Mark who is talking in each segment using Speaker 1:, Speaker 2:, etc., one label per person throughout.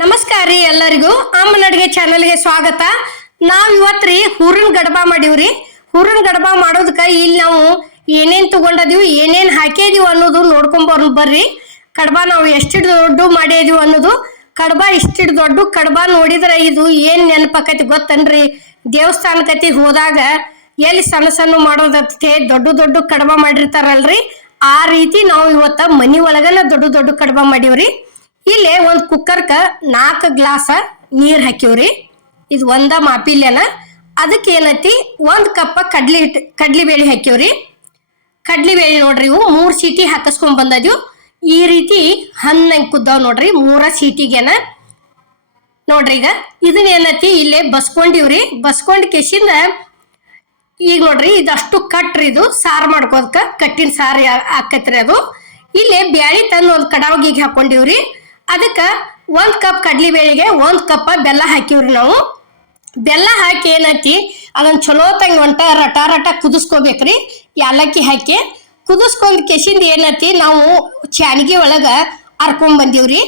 Speaker 1: ನಮಸ್ಕಾರ ರೀ ಎಲ್ಲರಿಗೂ. ಅಮ್ಮನ ಅಡುಗೆ ಚಾನಲ್ಗೆ ಸ್ವಾಗತ. ನಾವ್ ರೀ ಹೂರಿನ ಗಡಬ ಮಾಡೀವ್ರಿ. ಹೂರಿನ ಗಡಬ ಮಾಡೋದಕ್ಕ ಇಲ್ಲಿ ನಾವು ಏನೇನ್ ತಗೊಂಡದೀವಿ, ಏನೇನ್ ಹಾಕಿದೀವಿ ಅನ್ನೋದು ನೋಡ್ಕೊಂಬರ್ ಬರ್ರಿ. ಕಡಬ ನಾವು ಎಷ್ಟು ದೊಡ್ಡ ಮಾಡಿದೀವಿ ಅನ್ನೋದು. ಕಡಬ ಇಷ್ಟಿಡ್ ದೊಡ್ಡ ಕಡಬ ನೋಡಿದ್ರ ಇದು ಏನ್ ನೆನಪಾಕತಿ ಗೊತ್ತನ್ರಿ? ದೇವಸ್ಥಾನಕತಿ ಹೋದಾಗ ಎಲ್ಲಿ ಸಣ್ಣ ಸಣ್ಣ ಮಾಡೋದಕ್ಕೆ ದೊಡ್ಡ ದೊಡ್ಡ ಕಡಬ ಮಾಡಿರ್ತಾರಲ್ರಿ? ಆ ರೀತಿ ನಾವು ಇವತ್ತ ಮನಿ ಒಳಗನ ದೊಡ್ಡ ದೊಡ್ಡ ಕಡಬ ಮಾಡೀವ್ರಿ. ಇಲ್ಲೇ ಒಂದು ಕುಕ್ಕರ್ಕ ನಾಲ್ಕು ಗ್ಲಾಸ ನೀರ್ ಹಾಕಿವ್ರಿ ಇದು ಒಂದ ಮಾಪಿಲ್ಯನ ಅದಕ್ಕೆ ಏನೈತಿ? ಒಂದು ಕಪ್ಪ ಕಡ್ಲಿ ಹಿಟ್ಟು ಕಡ್ಲಿ ಬೇಳೆ ಹಾಕಿವ್ರಿ ಕಡ್ಲಿ ಬೇಳೆ ನೋಡ್ರಿ ಇವು ಮೂರು ಸೀಟಿ ಹಾಕಿಸ್ಕೊಂಡ್ ಬಂದದ್ವು ಈ ರೀತಿ ಹನ್ನಂಗೆ ಕುದ್ದಾವ್ ನೋಡ್ರಿ ಮೂರ ಸೀಟಿಗೆನ. ನೋಡ್ರಿ ಈಗ ಇದನ್ನ ಏನೈತಿ? ಇಲ್ಲೇ ಬಸ್ಕೊಂಡಿವ್ರಿ. ಬಸ್ಕೊಂಡ್ ಕೆಸಿಂದ ಈಗ ನೋಡ್ರಿ ಇದಷ್ಟು ಕಟ್ರಿ ಇದು. ಸಾರು ಮಾಡ್ಕೋದಕ್ಕ ಕಟ್ಟಿನ ಸಾರು ಆಕತ್ರಿ ಅದು. ಇಲ್ಲಿ ಬ್ಯಾಳಿ ತಂದು ಒಂದು ಕಡಾವಿಗೆ ಹಾಕೊಂಡಿವ್ರಿ. ಅದಕ್ಕೆ ಒಂದು ಕಪ್ ಕಡ್ಲಿ ಬೇಳೆಗೆ ಒಂದು ಕಪ್ ಬೆಲ್ಲ ಹಾಕಿವ್ರಿ ನಾವು. ಬೆಲ್ಲ ಹಾಕಿ ಏನೈತಿ ಅದನ್ನ ಚಲೋ ತಂಗ ಒಂಟ ರಟ ರಟ ಕುದಿಸ್ಕೋಬೇಕ್ರಿ, ಯಾಲಕ್ಕಿ ಹಾಕಿ. ಕುದಿಸ್ಕೊಂಡ್ ಕೆಸಿಂದ ಏನೈತಿ ನಾವು ಚಾನಿಗೆ ಒಳಗೆ ಹರ್ಕೊಂಡ್ ಬಂದೀವ್ರಿ.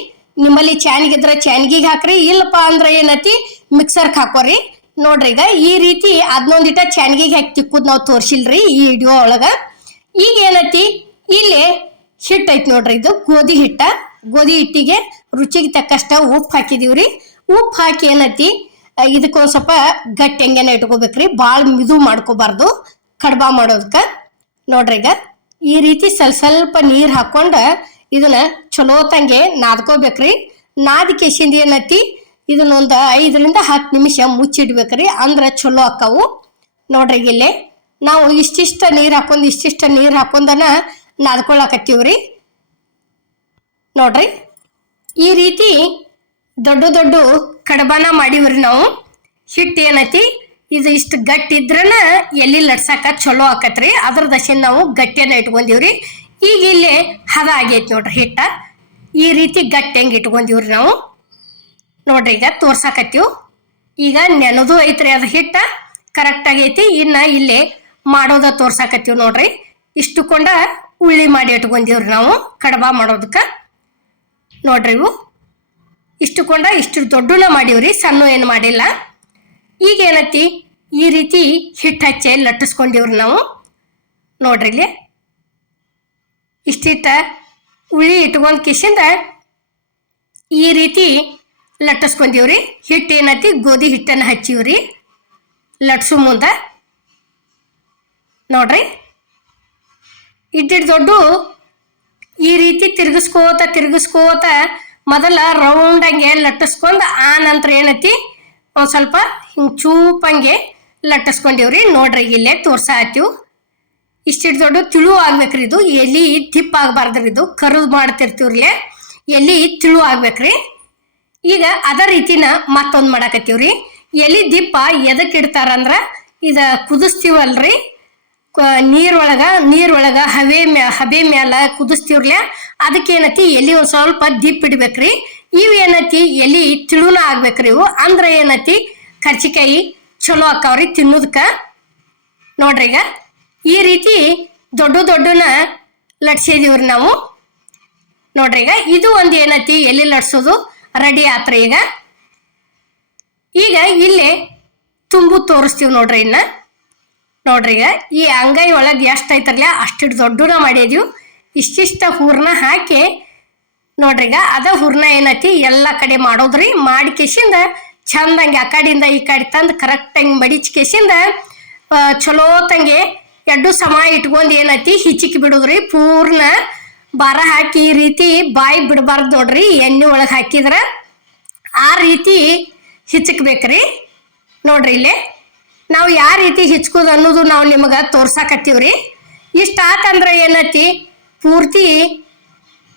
Speaker 1: ನಿಮ್ಮಲ್ಲಿ ಚಾನಿಗೆ ಇದ್ರೆ ಚಾನಿಗೆಗೆ ಹಾಕ್ರಿ, ಇಲ್ಲಪ್ಪ ಅಂದ್ರೆ ಏನೈತಿ ಮಿಕ್ಸರ್ಗೆ ಹಾಕೋರಿ. ನೋಡ್ರಿ ಈಗ ಈ ರೀತಿ ಅದನ್ನೊಂದಿಟ ಚಾನಿಗೆಗೆ ಹಾಕಿ ತಿಕ್ಕುದ್ ನಾವು ತೋರ್ಸಿಲ್ರಿ ಈ ವಿಡಿಯೋ ಒಳಗೆ. ಈಗ ಏನೈತಿ ಇಲ್ಲಿ ಹಿಟ್ಟು ಐತಿ ನೋಡ್ರಿ ಇದು. ಗೋಧಿ ಹಿಟ್ಟ. ಗೋಧಿ ಹಿಟ್ಟಿಗೆ ರುಚಿಗೆ ತಕ್ಕಷ್ಟ ಉಪ್ಪು ಹಾಕಿದೀವ್ರಿ ಉಪ್ಪು ಹಾಕಿ ಏನೈತಿ? ಇದಕ್ಕೆ ಸ್ವಲ್ಪ ಗಟ್ಟಿ ಹೆಂಗೇನ ಇಟ್ಕೋಬೇಕ್ರಿ ಭಾಳ ಮಿದು ಮಾಡ್ಕೋಬಾರ್ದು. ಕಡ್ಬಾ ಮಾಡೋದಕ್ಕೆ ನೋಡ್ರಿ ಈಗ. ಈ ರೀತಿ ಸ್ವಲ್ಪ ಸ್ವಲ್ಪ ನೀರು ಹಾಕೊಂಡ ಇದನ್ನ ಚಲೋ ತಂಗೆ ನಾದ್ಕೋಬೇಕ್ರಿ ನಾದ್ ಕೆಸಿಂದ ಏನೈತಿ? ಇದನ್ನೊಂದು ಐದರಿಂದ ಹತ್ತು ನಿಮಿಷ ಮುಚ್ಚಿಡ್ಬೇಕ್ರಿ ಅಂದ್ರೆ ಚಲೋ ಅಕ್ಕವು. ನೋಡ್ರಿ ಇಲ್ಲಿ. ನಾವು ಇಷ್ಟಿಷ್ಟ ನೀರು ಹಾಕೊಂಡು, ಇಷ್ಟಿಷ್ಟ ನೀರು ಹಾಕೊಂಡನ ನಾದ್ಕೊಳಕತ್ತೀವ್ರಿ? ನೋಡ್ರಿ. ಈ ರೀತಿ ದೊಡ್ಡ ದೊಡ್ಡ ಕಡಬಾನ ಮಾಡಿವ್ರಿ ನಾವು. ಹಿಟ್ಟು ಏನೈತಿ? ಇದು ಇಷ್ಟು ಗಟ್ಟಿ ಇದ್ರನ ಎಲ್ಲಿ ಲಡ್ಸಾಕ ಚಲೋ ಆಕತ್ರಿ? ಅದ್ರ ದಶೆ ನಾವು ಗಟ್ಟಿಯನ್ನು ಇಟ್ಕೊಂಡಿವ್ರಿ. ಈಗ ಇಲ್ಲಿ ಹದ ಆಗೈತಿ ನೋಡ್ರಿ ಹಿಟ್ಟ. ಈ ರೀತಿ ಗಟ್ಟಿ ಹೆಂಗ್ ಇಟ್ಕೊಂಡಿವ್ರಿ ನಾವು. ನೋಡ್ರಿ ಈಗ ತೋರ್ಸಾಕತ್ತೀವಿ. ಈಗ ನೆನದು ಐತ್ರಿ ಅದು ಹಿಟ್ಟ. ಕರೆಕ್ಟ್ ಆಗೈತಿ. ಇನ್ನ ಇಲ್ಲಿ ಮಾಡೋದ ತೋರ್ಸಾಕತ್ತೀವ್ ನೋಡ್ರಿ. ಇಷ್ಟು ಕೊಂಡ ಉಳ್ಳಿ ಮಾಡಿ ಇಟ್ಕೊಂಡಿವ್ರಿ ನಾವು, ಕಡಬ ಮಾಡೋದಕ್ಕೆ ನೋಡ್ರಿ ಇವು. ಇಷ್ಟು ಕೊಂಡ, ಇಷ್ಟು ದೊಡ್ಡನ ಮಾಡೀವ್ರಿ, ಸಣ್ಣ ಏನು ಮಾಡಿಲ್ಲ. ಈಗ ಏನೈತಿ ಈ ರೀತಿ ಹಿಟ್ಟು ಹಚ್ಚಿ ಲಟ್ಟಿಸ್ಕೊಂಡಿವ್ರಿ ನಾವು. ನೋಡ್ರಿ ಇಲ್ಲಿ. ಇಷ್ಟಿಟ್ಟ ಉಳಿ ಇಟ್ಕೊಂಡ್ ಕಿಶಿಂದ ಈ ರೀತಿ ಲಟ್ಟಿಸ್ಕೊಂಡಿವ್ರಿ. ಹಿಟ್ಟು ಏನೈತಿ ಗೋಧಿ ಹಿಟ್ಟನ್ನು ಹಚ್ಚಿವ್ರಿ. ಲಟ್ಸು ಮುಂದೆ. ನೋಡ್ರಿ. ಇಟ್ಟಿಟ್ಟು ದೊಡ್ಡು ಈ ರೀತಿ ತಿರ್ಗಿಸ್ಕೋತ ತಿರುಗಿಸ್ಕೋತ ಮೊದಲ ರೌಂಡ್ ಹಂಗೆ ಲಟ್ಟಿಸ್ಕೊಂಡು ಆ ನಂತರ ಏನೈತಿ? ಒಂದು ಸ್ವಲ್ಪ ಹಿಂಗೆ ಚೂಪಂಗೆ ಲಟ್ಟಿಸ್ಕೊಂಡಿವ್ರಿ. ನೋಡ್ರಿ, ಇಲ್ಲೇ ತೋರ್ಸಾತೀವಿ ಇಷ್ಟಿಟ್ಟು ದೊಡ್ಡ ತಿಳು ಆಗ್ಬೇಕ್ರಿ ಇದು. ಎಲಿ ತಿಪ್ಪ ಆಗ್ಬಾರ್ದ್ರಿ ಇದು. ಕರು ಮಾಡ್ತಿರ್ತೀವ್ರಿ ಎಲಿ ತಿಳು ಆಗ್ಬೇಕ್ರಿ. ಈಗ ಅದೇ ರೀತಿನ ಮತ್ತೊಂದು ಮಾಡಾಕತ್ತೀವ್ರಿ. ಎಲಿ ದಿಪ್ಪ ಎದಕ್ಕೆ ಇಡ್ತಾರಂದ್ರೆ ಇದ ಕುದಿಸ್ತೀವಲ್ರಿ. ನೀರೊಳಗ ನೀರೊಳಗ ಹವೆ ಮ್ಯಾ, ಹಬೆ ಮ್ಯಾಲ ಕುದಿಸ್ತಿವ್ರಲ್ಲ ಅದಕ್ಕೆ ಏನತಿ ಎಲಿ ಒಂದ್ ಸ್ವಲ್ಪ ದಿಪ್ ಇಡ್ಬೇಕ್ರಿ. ಇವು ಏನತಿ, ಎಲೆ ತಿಳುನ ಆಗ್ಬೇಕ್ರಿ ಇವು. ಅಂದ್ರ ಏನತಿ, ಕರ್ಚಿಕಾಯಿ ಚಲೋ ಆಕಾವ್ರಿ ತಿನ್ನೋದಕ್ಕ ನೋಡ್ರಿ ಈಗ, ಈ ರೀತಿ ದೊಡ್ಡ ದೊಡ್ಡನ ಲಟ್ಸಿದೀವ್ರಿ ನಾವು. ನೋಡ್ರಿ ಈಗ, ಇದು ಒಂದು ಏನತಿ ಎಲ್ಲಿ ಲಟ್ಸೋದು ರೆಡಿ ಆತ್ರಿ ಈಗ. ಈಗ ಇಲ್ಲಿ ತುಂಬು ತೋರಿಸ್ತೀವಿ ನೋಡ್ರಿ ಇನ್ನ. ನೋಡ್ರಿ ಈ ಅಂಗೈ ಒಳಗೆ ಎಷ್ಟು ಐತರ್ಲ ಅಷ್ಟಿಟ್ಟು ದೊಡ್ಡನ ಮಾಡಿದೀವಿ ಇಷ್ಟಿಷ್ಟ ಹೂರ್ನ ಹಾಕಿ ನೋಡ್ರಿ ಈಗ ಅದ ಹೂರ್ನ ಏನೈತಿ ಎಲ್ಲ ಕಡೆ ಮಾಡೋದ್ರಿ ಮಾಡಿ ಕೇಸಿಂದ ಚಂದಂಗೆ ಆ ಕಡೆಯಿಂದ ಈ ಕಡೆ ತಂದು ಕರೆಕ್ಟಾಗಿ ಮಡಿಚ್ ಕೇಸಿಂದ ಚಲೋ ತಂಗೆ ಎಡ್ಡು ಸಮ ಇಟ್ಕೊಂಡು ಏನೈತಿ ಹಿಚಿಕ್ ಬಿಡೋದ್ರಿ ಪೂರ್ಣ ಬರ ಹಾಕಿ ಈ ರೀತಿ ಬಾಯಿ ಬಿಡಬಾರ್ದು ನೋಡ್ರಿ ಎಣ್ಣೆ ಒಳಗೆ ಹಾಕಿದ್ರ ಆ ರೀತಿ ಹಿಚಕ್ಬೇಕ್ರಿ. ನೋಡ್ರಿ ಇಲ್ಲಿ ನಾವು ಯಾವ ರೀತಿ ಹಿಚ್ಕೋದು ಅನ್ನೋದು ನಾವು ನಿಮಗೆ ತೋರ್ಸಾಕತ್ತೀವ್ರಿ. ಇಷ್ಟ ಆತಂದ್ರೆ ಏನೈತಿ? ಪೂರ್ತಿ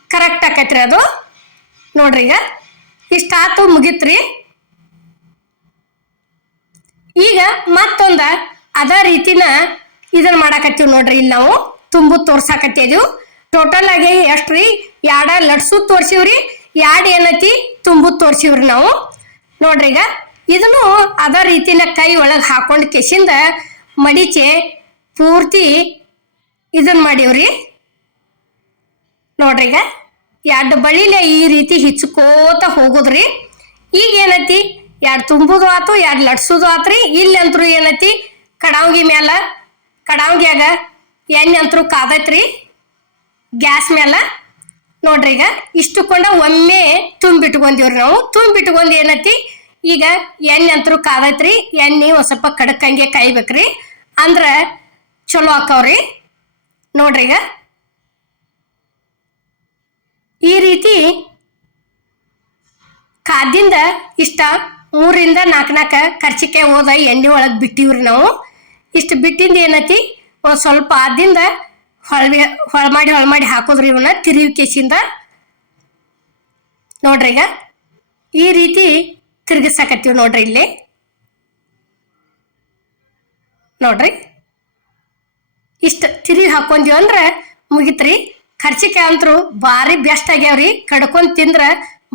Speaker 1: ಕರೆಕ್ಟ್ ಆಕತ್ರಿ ಅದು. ನೋಡ್ರಿ ಈಗ. ಇಷ್ಟ ಆತು ಮುಗಿತ್ರಿ. ಈಗ ಮತ್ತೊಂದ ಅದ ರೀತಿನ ಇದನ್ನ ಮಾಡಾಕತ್ತೀವಿ ನೋಡ್ರಿ ಇಲ್ಲಿ ನಾವು. ತುಂಬು ತೋರ್ಸಾಕತ್ತೀವಿ ಟೋಟಲ್ ಆಗಿ ಎಷ್ಟ್ರಿ? ಎರಡ ಲಡ್ಸು ತೋರ್ಸಿವ್ರಿ ಎರಡು ಏನೈತಿ? ತುಂಬು ತೋರ್ಸಿವ್ರಿ ನಾವು. ನೋಡ್ರಿ ಈಗ. ಇದನ್ನು ಅದ ರೀತಿನ ಕೈ ಒಳಗೆ ಹಾಕೊಂಡ್ ಕೆಸಿಂದ ಮಡಿಚೆ ಪೂರ್ತಿ ಇದನ್ನ ಮಾಡೀವ್ರಿ. ನೋಡ್ರಿ ಈಗ ಎರಡು ಬಳಿಲೆ ಈ ರೀತಿ ಹಿಚ್ಕೋತ ಹೋಗುದ್ರಿ. ಈಗ ಏನೈತಿ? ಎರಡು ತುಂಬುದು ಆತು, ಎರಡು ಲಟ್ಸುದು ಆತ್ರಿ. ಇಲ್ಲಿ ಅಂತೂ ಏನೈತಿ? ಕಡಾವ್ಗಿ ಮ್ಯಾಲ, ಕಡಾವ್ಗ್ಯಾಗ ಎಣ್ಣೆ ಅಂತರೂ ಕಾದೈತ್ರಿ. ಗ್ಯಾಸ್ ಮ್ಯಾಲ. ನೋಡ್ರಿ ಈಗ ಇಷ್ಟುಕೊಂಡ ಒಮ್ಮೆ ತುಂಬಿಟ್ಕೊಂಡಿವ್ರಿ ನಾವು. ತುಂಬಿಟ್ಕೊಂಡು ಏನೈತಿ? ಈಗ ಎಣ್ಣೆ ಅಂತೂ ಕಾದೈತ್ರಿ, ಎಣ್ಣೆ ಒಂದ್ ಸ್ವಲ್ಪ ಕಡಕಂಗೆ ಕಾಯ್ಬೇಕ್ರಿ. ಅಂದ್ರೆ ಚಲೋ ಹಾಕವ್ರಿ ನೋಡ್ರಿ ಈಗ. ಈ ರೀತಿ ಕಾದಿಂದ ಇಷ್ಟ ಮೂರಿಂದ ನಾಲ್ಕು ನಾಲ್ಕು ಕರ್ಚಿಕಾಯಿ ಹೋದ ಎಣ್ಣೆ ಒಳಗೆ ಬಿಟ್ಟಿವ್ರಿ ನಾವು. ಇಷ್ಟು ಬಿಟ್ಟಿಂದ ಏನೈತಿ? ಒಂದು ಸ್ವಲ್ಪ ಆದಿಂದ ಹೊಳ್ವಿ ಹೊಳ ಮಾಡಿ ಹೊಳ ಮಾಡಿ ಹಾಕೋದ್ರಿ ಇವನ್ನ ತಿರುವಿ ಕೇಸಿಂದ. ನೋಡ್ರಿ ಈಗ. ಈ ರೀತಿ ತಿರ್ಗಿಸಾಕತ್ತೀವಿ ನೋಡ್ರಿ ಇಲ್ಲಿ. ನೋಡ್ರಿ. ಇಷ್ಟ ತಿರುಗಿ ಹಾಕೊಂತೀವಿ ಅಂದ್ರೆ ಮುಗಿತ್ರಿ. ಖರ್ಚಿಕಾಯಿ ಅಂತೂ ಭಾರಿ ಬೆಸ್ಟ್ ಆಗ್ಯಾವ್ರಿ. ಕಡ್ಕೊಂಡ್ ತಿಂದ್ರ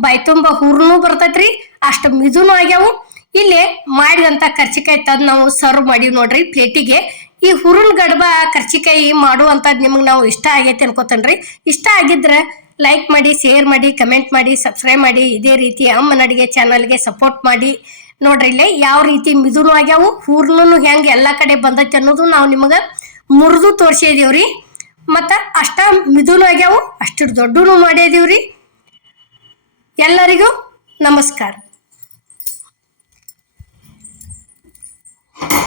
Speaker 1: ಬಾಯಿ ತುಂಬ ಹುರ್ನು ಬರ್ತೈತ್ರಿ. ಅಷ್ಟು ಮಿದುನು ಆಗ್ಯಾವು. ಇಲ್ಲಿ ಮಾಡಿದಂತ ಕರ್ಚಿಕಾಯಿ ತಂದು ನಾವು ಸರ್ವ್ ಮಾಡೀವಿ ನೋಡ್ರಿ ಪ್ಲೇಟಿಗೆ ಈ ಹುರುನ್ ಗಡ್ಬ ಕರ್ಚಿಕಾಯಿ ಮಾಡುವಂಥದ್ದು ನಿಮಗೆ ನಾವು ಇಷ್ಟ ಆಗೈತೆ ಅನ್ಕೋತೇನ್ರಿ. ಇಷ್ಟ ಆಗಿದ್ರೆ ಲೈಕ್ ಮಾಡಿ ಶೇರ್ ಮಾಡಿ ಕಮೆಂಟ್ ಮಾಡಿ ಸಬ್ಸ್ಕ್ರೈಬ್ ಮಾಡಿ, ಇದೇ ರೀತಿ ಅಮ್ಮನ ಅಡಿಗೆ ಚಾನಲ್ಗೆ ಸಪೋರ್ಟ್ ಮಾಡಿ. ನೋಡ್ರಿ ಇಲ್ಲೇ ಯಾವ ರೀತಿ ಮಿದುನು ಆಗ್ಯಾವು ಹೂರ್ನು ಹೆಂಗೆ ಎಲ್ಲ ಕಡೆ ಬಂದೈತೆ ಅನ್ನೋದು ನಾವು ನಿಮಗೆ ಮುರಿದು ತೋರಿಸಿದೀವ್ರಿ. ಮತ್ತು ಅಷ್ಟ ಮಿದುನು ಆಗ್ಯಾವು, ಅಷ್ಟು ದೊಡ್ಡನು ಮಾಡಿದೀವ್ರಿ. ಎಲ್ಲರಿಗೂ ನಮಸ್ಕಾರ.